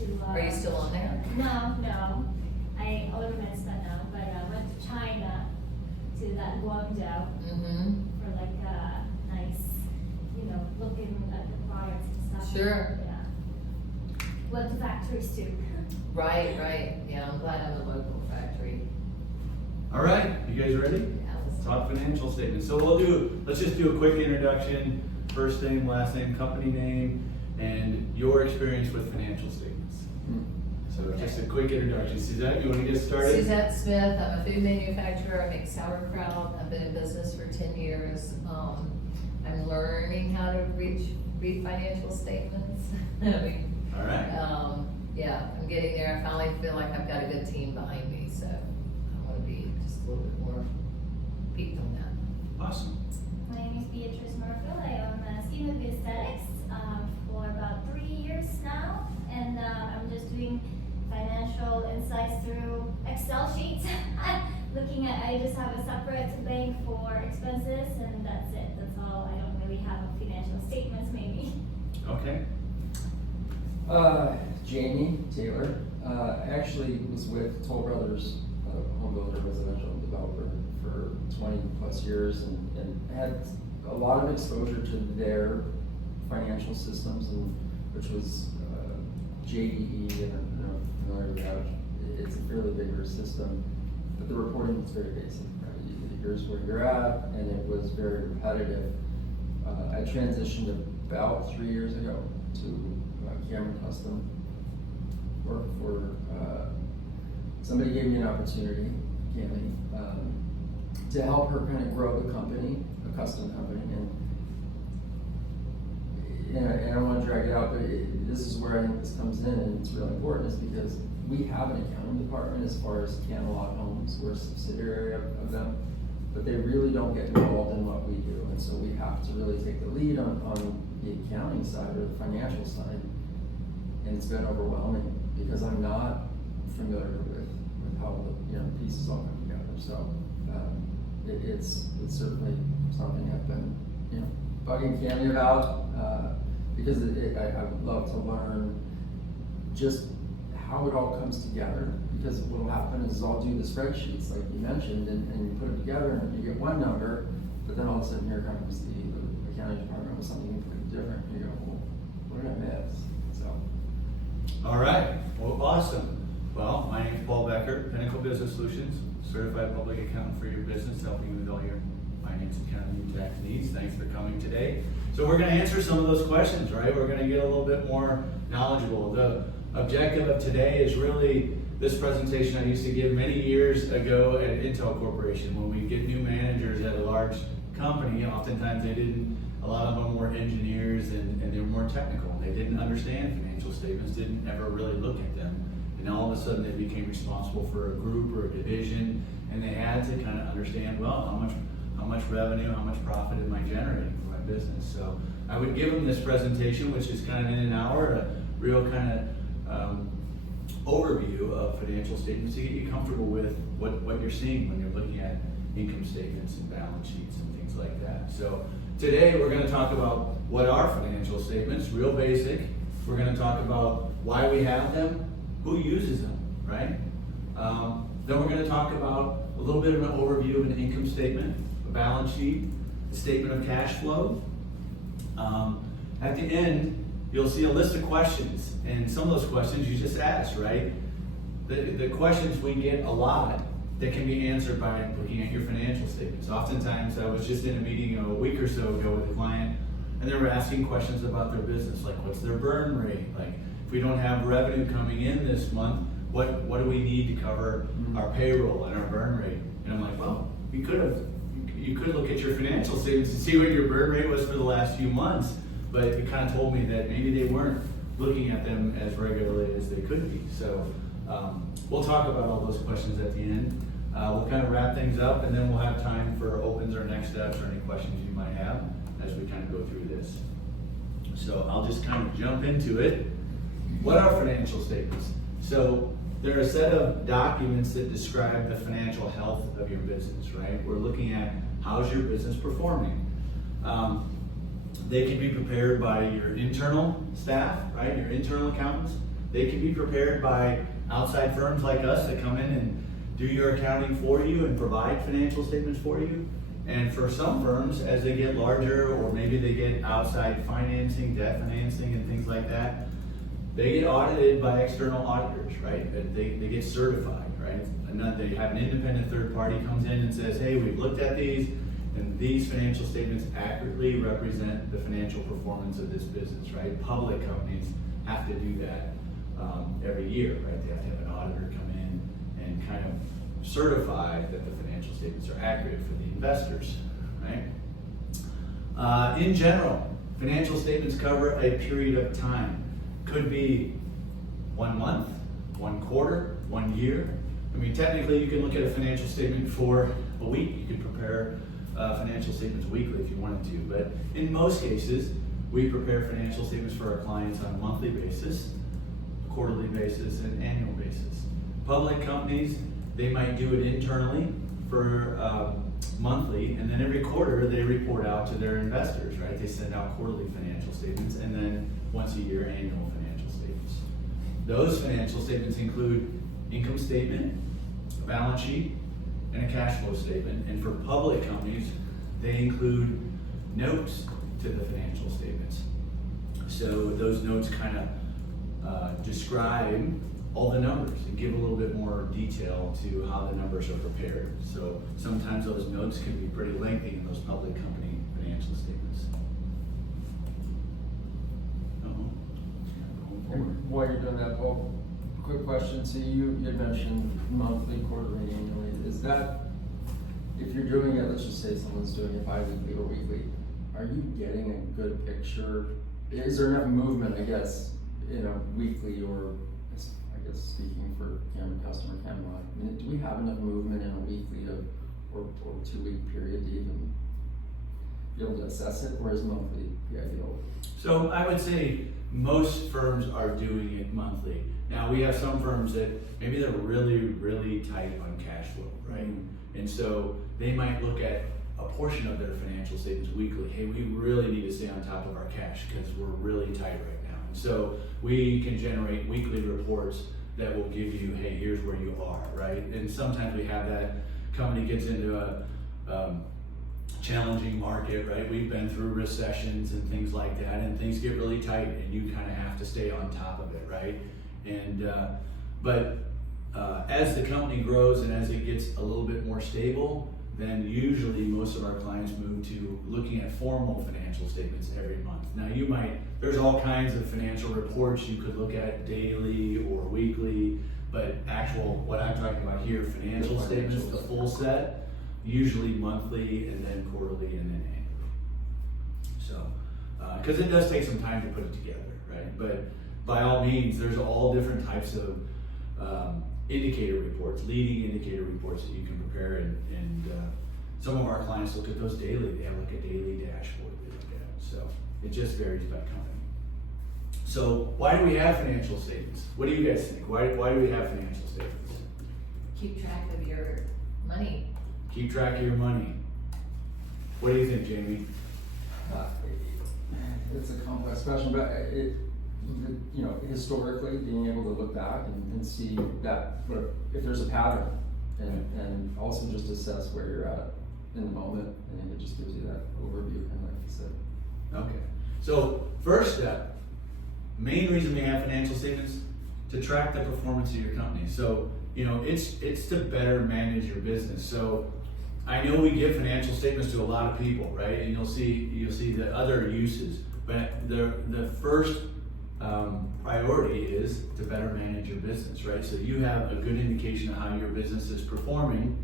to. Are you still on there? No. I automated that now, but I went to China, to that Guangzhou, Mm-hmm. for like a nice, looking at the products and stuff. Sure. Yeah. Went to factories too. Right. Yeah, I'm glad I'm a local factory. All right, you guys ready? Yeah, let's Talk financial statements. So let's just do a quick introduction, first name, last name, company name, and your experience with financial statements. So just a quick introduction. Suzette, you want to get started? Suzette Smith, I'm a food manufacturer, I make sauerkraut, I've been in business for 10 years. I'm learning how to read financial statements. All right. Yeah, I'm getting there, I finally feel like I've got a good team behind me, so I wanna be just a little bit more peaked on that. Awesome. My name is Beatrice Murphy. I own Scheme of Aesthetics for about 3 years now, and I'm just doing financial insights through Excel sheets. I just have a separate bank for expenses, and that's it. That's all. I don't really have financial statements, maybe. Okay. Jamie Taylor. I actually was with Toll Brothers, home builder, residential developer for 20 plus years, and had a lot of exposure to their financial systems, and which was JDE, and I don't know if you're familiar with that. It's a fairly bigger system, but the reporting was very basic, right? Here's where you're at, and it was very repetitive. I transitioned about 3 years ago to Cameron Custom. Work for somebody gave me an opportunity, Cami, to help her kind of grow the company, a custom company, and I don't want to drag it out, but this is where I think this comes in, and it's really important, is because we have an accounting department as far as Camelot Homes. We're a subsidiary of them, but they really don't get involved in what we do, and so we have to really take the lead on the accounting side or the financial side, and it's been overwhelming because I'm not familiar with how the pieces all come together. So it's certainly something I've been bugging Cami about because I would love to learn just how it all comes together. Because what will happen is I'll do the spreadsheets like you mentioned, and you put it together and you get one number, but then all of a sudden here comes the accounting department with something completely different, and you go, well, what did I miss? So. All right. Well, awesome. Well, my name is Paul Becker, Pinnacle Business Solutions, certified public accountant for your business, helping you with all your finance, accounting, and tax needs. Thanks for coming today. So we're going to answer some of those questions, right? We're going to get a little bit more knowledgeable. The objective of today is really this presentation I used to give many years ago at Intel Corporation. When we get new managers at a large company, oftentimes a lot of them were engineers and they were more technical. They didn't understand financial statements, didn't ever really look at them. And all of a sudden they became responsible for a group or a division, and they had to kind of understand, well, how much revenue, how much profit am I generating for my business? So I would give them this presentation, which is kind of in an hour, a real kind of overview of financial statements to get you comfortable with what you're seeing when you're looking at income statements and balance sheets and things like that. So today we're going to talk about what are financial statements, real basic. We're going to talk about why we have them, who uses them, right? Then we're going to talk about a little bit of an overview of an income statement, a balance sheet, a statement of cash flow. At the end, you'll see a list of questions, and some of those questions you just asked, right? The questions we get a lot that can be answered by looking at your financial statements. Oftentimes, I was just in a meeting a week or so ago with a client, and they were asking questions about their business, like what's their burn rate? Like, if we don't have revenue coming in this month, what do we need to cover our payroll and our burn rate? And I'm like, well, you could look at your financial statements and see what your burn rate was for the last few months, but it kind of told me that maybe they weren't looking at them as regularly as they could be. So we'll talk about all those questions at the end. We'll kind of wrap things up, and then we'll have time for opens or next steps or any questions you might have as we kind of go through this. So I'll just kind of jump into it. What are financial statements? So they're a set of documents that describe the financial health of your business, right? We're looking at how's your business performing. They can be prepared by your internal staff, right? Your internal accountants. they can be prepared by outside firms like us that come in and do your accounting for you and provide financial statements for you. And for some firms, as they get larger, or maybe they get outside financing, debt financing and things like that, they get audited by external auditors, right? They get certified, right? And then they have an independent third party comes in and says, hey, we've looked at these, and these financial statements accurately represent the financial performance of this business, right? Public companies have to do that every year, right? They have to have an auditor come in and kind of certify that the financial statements are accurate for the investors, right? In general, financial statements cover a period of time. Could be 1 month, 1 quarter, 1 year. I mean, technically, you can look at a financial statement for a week. You could prepare financial statements weekly if you wanted to, but in most cases, we prepare financial statements for our clients on a monthly basis, quarterly basis, and annual basis. Public companies, they might do it internally for monthly, and then every quarter they report out to their investors, right? They send out quarterly financial statements, and then once a year, annual financial statements. Those financial statements include income statement, a balance sheet, and a cash flow statement. And for public companies, they include notes to the financial statements. So those notes kind of describe all the numbers and give a little bit more detail to how the numbers are prepared. So sometimes those notes can be pretty lengthy in those public company financial statements. While you're doing that, Paul, quick question. So you had mentioned monthly, quarterly, annually. Is that, if you're doing it, let's just say someone's doing it bi-weekly or weekly, are you getting a good picture? Is there enough movement, I guess, in a weekly, or I guess speaking for customer Camelot, I mean, do we have enough movement in a weekly or 2 week period to even be able to assess it, or is monthly the ideal? So I would say most firms are doing it monthly. Now we have some firms that maybe they're really, really tight on cash flow, right? And so they might look at a portion of their financial statements weekly. Hey, we really need to stay on top of our cash because we're really tight right now. And so we can generate weekly reports that will give you, hey, here's where you are, right? And sometimes we have that company gets into a challenging market, right? We've been through recessions and things like that, and things get really tight, and you kind of have to stay on top of it, right? And but as the company grows and as it gets a little bit more stable, then usually most of our clients move to looking at formal financial statements every month. Now there's all kinds of financial reports you could look at daily or weekly, but what I'm talking about here, financial statements, the full set, usually monthly and then quarterly and then annually. So, because it does take some time to put it together, right? But by all means, there's all different types of indicator reports, leading indicator reports that you can prepare, and some of our clients look at those daily. They have like a daily dashboard they look at. So it just varies by company. So why do we have financial statements? What do you guys think? Why do we have financial statements? Keep track of your money. Keep track of your money. What do you think, Jamie? It's a complex question, but historically, being able to look back and see that if there's a pattern, and also just assess where you're at in the moment, and it just gives you that overview, kind of like you said. Okay. So first step, main reason we have financial statements, to track the performance of your company. So it's to better manage your business. So I know we give financial statements to a lot of people, right? And you'll see the other uses, but the first priority is to better manage your business, right? So you have a good indication of how your business is performing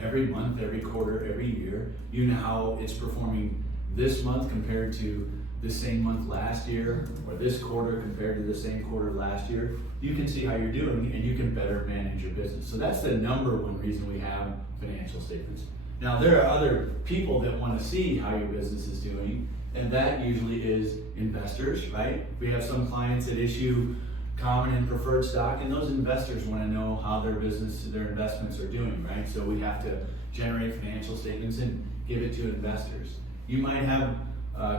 every month, every quarter, every year. You know how it's performing this month compared to the same month last year, or this quarter compared to the same quarter last year. You can see how you're doing, and you can better manage your business. So that's the number one reason we have financial statements. Now, there are other people that want to see how your business is doing, and that usually is investors, right? We have some clients that issue common and preferred stock, and those investors want to know how their business, their investments are doing, right? So we have to generate financial statements and give it to investors. You might have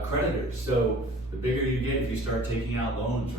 creditors, so the bigger you get, if you start taking out loans,